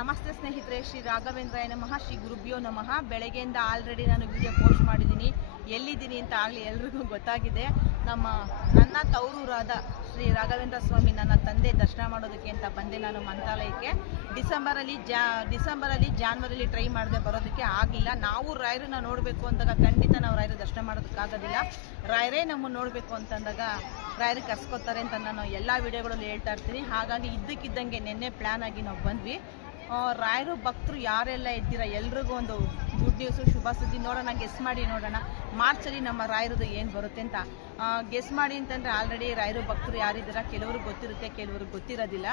ನಮಸ್ತೆ ಸ್ನೇಹಿತರೆ, ಶ್ರೀ ರಾಘವೇಂದ್ರಾಯ ನಮಃ, ಶ್ರೀ ಗುರುಭ್ಯೋ ನಮಃ. ಬೆಳಗ್ಗೆಯಿಂದ ಆಲ್ರೆಡಿ ನಾನು ವಿಡಿಯೋ ಪೋಸ್ಟ್ ಮಾಡಿದ್ದೀನಿ. ಎಲ್ಲಿದ್ದೀನಿ ಅಂತ ಆಗಲಿ ಎಲ್ರಿಗೂ ಗೊತ್ತಾಗಿದೆ. ನನ್ನ ತವರೂರಾದ ಶ್ರೀ ರಾಘವೇಂದ್ರ ಸ್ವಾಮಿ ನನ್ನ ತಂದೆ ದರ್ಶನ ಮಾಡೋದಕ್ಕೆ ಅಂತ ಬಂದೆ ನಾನು ಮಂತ್ರಾಲಯಕ್ಕೆ. ಡಿಸೆಂಬರಲ್ಲಿ ಜಾನ್ವರಿಲಿ ಟ್ರೈ ಮಾಡಿದೆ, ಬರೋದಕ್ಕೆ ಆಗಲಿಲ್ಲ. ನಾವು ರಾಯರನ್ನ ನೋಡಬೇಕು ಅಂದಾಗ ಖಂಡಿತ ನಾವು ರಾಯರ ದರ್ಶನ ಮಾಡೋದಕ್ಕಾಗೋದಿಲ್ಲ. ರಾಯರೇ ನಮ್ಮನ್ನು ನೋಡಬೇಕು ಅಂತಂದಾಗ ರಾಯರಿಗೆ ಕರ್ಸ್ಕೊತಾರೆ ಅಂತ ನಾನು ಎಲ್ಲ ವಿಡಿಯೋಗಳಲ್ಲಿ ಹೇಳ್ತಾ ಇರ್ತೀನಿ. ಹಾಗಾಗಿ ಇದ್ದಕ್ಕಿದ್ದಂಗೆ ನಿನ್ನೆ ಪ್ಲ್ಯಾನ್ ಆಗಿ ನಾವು ಬಂದ್ವಿ. ರಾಯರು ಭಕ್ತರು ಯಾರೆಲ್ಲ ಇದ್ದೀರಾ ಎಲ್ರಿಗೂ ಒಂದು ಗುಡ್ ನ್ಯೂಸು, ಶುಭ ಸುದ್ದಿ. ನೋಡೋಣ, ಗೆಸ್ ಮಾಡಿ ನೋಡೋಣ ಮಾರ್ಚಲ್ಲಿ ನಮ್ಮ ರಾಯರದು ಏನು ಬರುತ್ತೆ ಅಂತ. ಗೆಸ್ ಮಾಡಿ ಅಂತಂದರೆ ಆಲ್ರೆಡಿ ರಾಯರು ಭಕ್ತರು ಯಾರಿದ್ದೀರಾ ಕೆಲವ್ರಿಗೆ ಗೊತ್ತಿರುತ್ತೆ, ಕೆಲವ್ರಿಗೆ ಗೊತ್ತಿರೋದಿಲ್ಲ.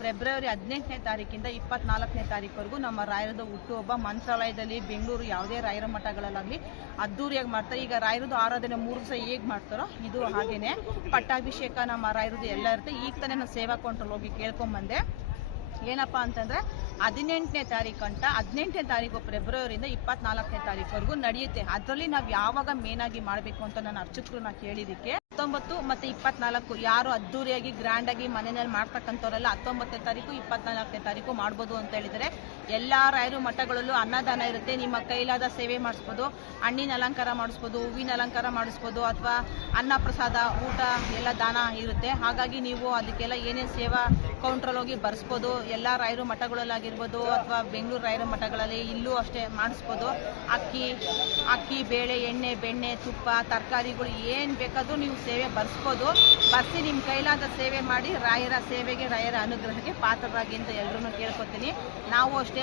ಫೆಬ್ರವರಿ 18ನೇ ತಾರೀಕಿಂದ 24ನೇ ತಾರೀಕುವರೆಗೂ ನಮ್ಮ ರಾಯರದ ಹುಟ್ಟುಹಬ್ಬ ಮಂತ್ರಾಲಯದಲ್ಲಿ ಬೆಂಗಳೂರು ಯಾವುದೇ ರಾಯರ ಮಠಗಳಲ್ಲಾಗಲಿ ಅದ್ದೂರಿಯಾಗಿ ಮಾಡ್ತಾರೆ. ಈಗ ರಾಯರದು ಆರಾಧನೆ 3 ದಿವಸ ಹೇಗೆ ಮಾಡ್ತಾರೋ ಇದು ಹಾಗೇನೆ. ಪಟ್ಟಾಭಿಷೇಕ ನಮ್ಮ ರಾಯರದು ಎಲ್ಲ ಇರುತ್ತೆ. ಈಗ ತಾನೇ ನಾನು ಸೇವಾ ಕೌಂಟ್ರಲ್ಲಿ ಹೋಗಿ ಕೇಳ್ಕೊಂಬಂದೆ. ಏನಪ್ಪ ಅಂತಂದರೆ 18ನೇ ತಾರೀಕು ಫೆಬ್ರವರಿಯಿಂದ 24ನೇ ತಾರೀಕುವರೆಗೂ ನಡೆಯುತ್ತೆ. ಅದರಲ್ಲಿ ನಾವು ಯಾವಾಗ ಮೇನಾಗಿ ಮಾಡಬೇಕು ಅಂತ ನಾನು ಅರ್ಚಕರನ್ನ ಕೇಳಿದ್ದಕ್ಕೆ 19 ಮತ್ತು 24 ಯಾರು ಅದ್ದೂರಿಯಾಗಿ ಗ್ರ್ಯಾಂಡಾಗಿ ಮನೆಯಲ್ಲಿ ಮಾಡ್ತಕ್ಕಂಥವರೆಲ್ಲ 19ನೇ ತಾರೀಕು 24ನೇ ತಾರೀಕು ಮಾಡ್ಬೋದು ಅಂತ ಹೇಳಿದರೆ, ಎಲ್ಲ ರಾಯರು ಮಠಗಳಲ್ಲೂ ಅನ್ನದಾನ ಇರುತ್ತೆ. ನಿಮ್ಮ ಕೈಲಾದ ಸೇವೆ ಮಾಡಿಸ್ಬೋದು, ಹಣ್ಣಿನ ಅಲಂಕಾರ ಮಾಡಿಸ್ಬೋದು, ಹೂವಿನ ಅಲಂಕಾರ ಮಾಡಿಸ್ಬೋದು, ಅಥವಾ ಅನ್ನ ಪ್ರಸಾದ ಊಟ ಎಲ್ಲ ದಾನ ಇರುತ್ತೆ. ಹಾಗಾಗಿ ನೀವು ಅದಕ್ಕೆಲ್ಲ ಏನೇನು ಸೇವಾ ಕೌಂಟ್ರಲ್ಲಿ ಹೋಗಿ ಬರ್ಸ್ಬೋದು. ಎಲ್ಲ ರಾಯರು ಮಠಗಳಲ್ಲಾಗಿರ್ಬೋದು ಅಥವಾ ಬೆಂಗಳೂರು ರಾಯರ ಮಠಗಳಲ್ಲಿ ಇಲ್ಲೂ ಅಷ್ಟೇ ಮಾಡಿಸ್ಬೋದು. ಅಕ್ಕಿ ಬೇಳೆ, ಎಣ್ಣೆ, ಬೆಣ್ಣೆ, ತುಪ್ಪ, ತರಕಾರಿಗಳು ಏನು ಬೇಕಾದರೂ ನೀವು ಸೇವೆ ಬರ್ಸ್ಬೋದು. ಬರ್ಸಿ ನಿಮ್ಮ ಕೈಲಾದ ಸೇವೆ ಮಾಡಿ ರಾಯರ ಸೇವೆಗೆ, ರಾಯರ ಅನುಗ್ರಹಕ್ಕೆ ಪಾತ್ರರಾಗಿ ಅಂತ ಎಲ್ಲರೂ ಕೇಳ್ಕೊತೀನಿ. ನಾವು ಅಷ್ಟೇ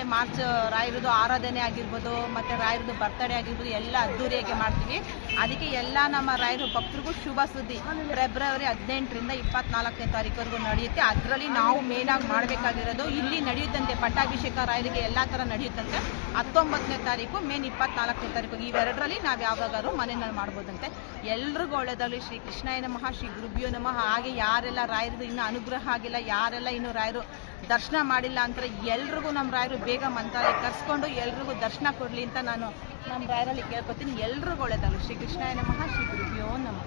ರಾಯರದು ಆರಾಧನೆ ಆಗಿರ್ಬೋದು ಮತ್ತು ರಾಯರದು ಬರ್ತಡೇ ಆಗಿರ್ಬೋದು ಎಲ್ಲ ಅದ್ದೂರಿಯಾಗಿ ಮಾಡ್ತೀವಿ. ಅದಕ್ಕೆ ಎಲ್ಲ ನಮ್ಮ ರಾಯರ ಭಕ್ತರಿಗೂ ಶುಭ ಸುದ್ದಿ. ಫೆಬ್ರವರಿ 18ರಿಂದ 24ನೇ ತಾರೀಕುವರೆಗೂ ನಡೆಯುತ್ತೆ. ಅದರಲ್ಲಿ ನಾವು ಮೇನಾಗಿ ಮಾಡಬೇಕಾಗಿರೋದು ಇಲ್ಲಿ ನಡೆಯುತ್ತಂತೆ ಪಟ್ಟಾಭಿಷೇಕ ರಾಯರಿಗೆ ಎಲ್ಲ ಥರ ನಡೆಯುತ್ತಂತೆ. 19ನೇ ತಾರೀಕು, ಮೇನ್ 24ನೇ ತಾರೀಕು, ಇವೆರಡರಲ್ಲಿ ನಾವು ಯಾವಾಗಾದ್ರೂ ಮನೆಯಲ್ಲಿ ಮಾಡ್ಬೋದಂತೆ. ಎಲ್ರಿಗೂ ಒಳ್ಳೆಯದಾಗಲಿ. ಶ್ರೀ ಕೃಷ್ಣಾಯ ನಮಃ, ಶ್ರೀ ಗುರುಭ್ಯೋ ನಮಃ. ಹಾಗೆ ಯಾರೆಲ್ಲ ರಾಯರದು ಇನ್ನೂ ಅನುಗ್ರಹ ಆಗಿಲ್ಲ, ಯಾರೆಲ್ಲ ಇನ್ನೂ ರಾಯರು ದರ್ಶನ ಮಾಡಿಲ್ಲ ಅಂತಾರೆ, ಎಲ್ರಿಗೂ ನಮ್ಮ ರಾಯರು ಬೇಗ ಮಂತ್ರಾಲಯ ಕರ್ಸ್ಕೊಂಡು ಎಲ್ರಿಗೂ ದರ್ಶನ ಕೊಡಲಿ ಅಂತ ನಾನು ನಮ್ಮ ರಾಯರಲ್ಲಿ ಕೇಳ್ಕೊತೀನಿ. ಎಲ್ರಿಗೂ ಒಳ್ಳೆಯದಾಗಲಿ. ಶ್ರೀ ಕೃಷ್ಣಾಯ ನಮಃ, ಶ್ರೀ ಗುರುಭ್ಯೋ ನಮಃ.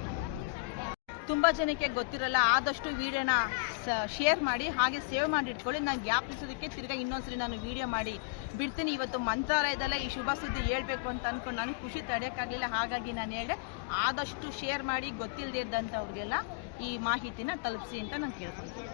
ತುಂಬ ಜನಕ್ಕೆ ಗೊತ್ತಿರಲ್ಲ, ಆದಷ್ಟು ವಿಡಿಯೋನ ಶೇರ್ ಮಾಡಿ ಹಾಗೆ ಸೇವ್ ಮಾಡಿ ಇಟ್ಕೊಳ್ಳಿ. ನಾನು ಜ್ಞಾಪಿಸೋದಕ್ಕೆ ತಿರ್ಗಾ ಇನ್ನೊಂದ್ಸರಿ ನಾನು ವಿಡಿಯೋ ಮಾಡಿ ಬಿಡ್ತೀನಿ. ಇವತ್ತು ಮಂತ್ರಾಲಯದಲ್ಲೇ ಈ ಶುಭ ಸುದ್ದಿ ಹೇಳ್ಬೇಕು ಅಂತ ಅಂದ್ಕೊಂಡು ನನಗೆ ಖುಷಿ ತಡೆಯೋಕ್ಕಾಗಲಿಲ್ಲ. ಹಾಗಾಗಿ ನಾನು ಹೇಳಿದೆ, ಆದಷ್ಟು ಶೇರ್ ಮಾಡಿ ಗೊತ್ತಿಲ್ಲದೆ ಇದ್ದಂಥವ್ರಿಗೆಲ್ಲ ಈ ಮಾಹಿತಿನ ತಲುಪಿಸಿ ಅಂತ ನಾನು ಕೇಳ್ಕೊಳ್ತೀನಿ.